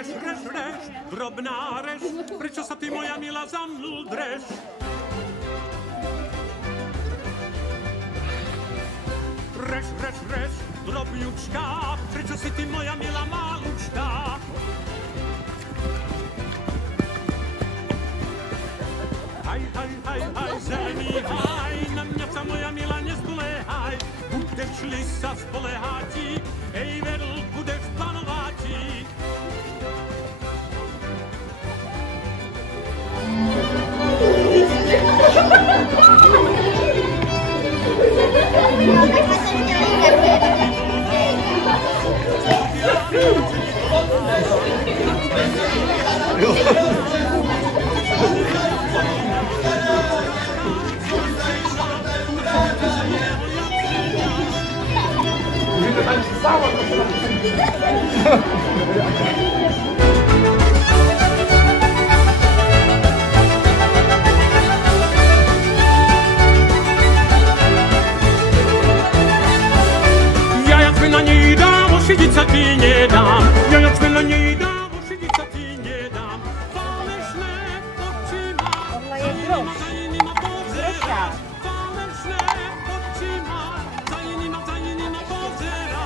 Reš, drobná reš, prečo sa ty moja milá za mnou dreš? Reš, drobňučka, prečo si ty moja milá malučka? Haj, zelený haj, na mňa sa moja milá nezblehaj, budeš-li sa spoleháti, ej vedl, budeš panováti. Na něj dám, ošidit se ti nedám. Já jak jsme na něj dám, ošidit se ti nedám. Falešné oči má, za jinýma pozerá. Falešné oči má, za jinýma pozerá.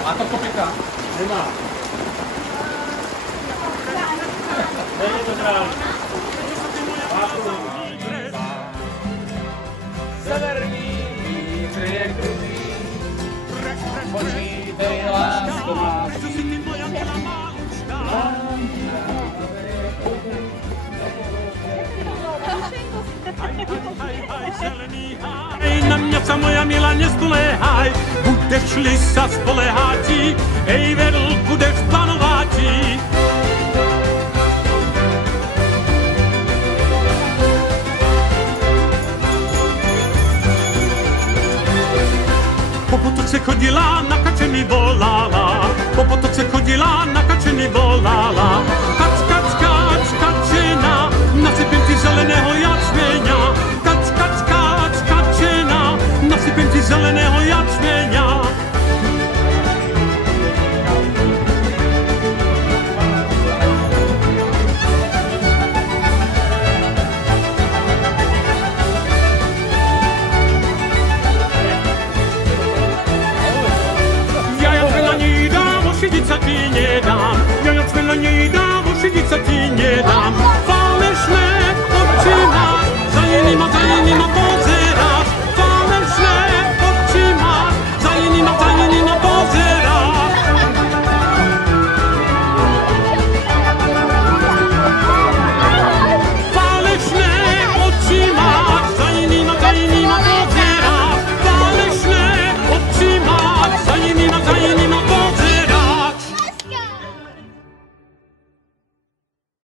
A to kopika? Nemá. Není to správně. Severní vítr je krutý, počítej lásko máš. Ej, na mňa sa moja milá nespoléhaj, budeš-li sa spoleháti, ej vedl, budeš panováti. Po potoce chodila, na kače mi bola,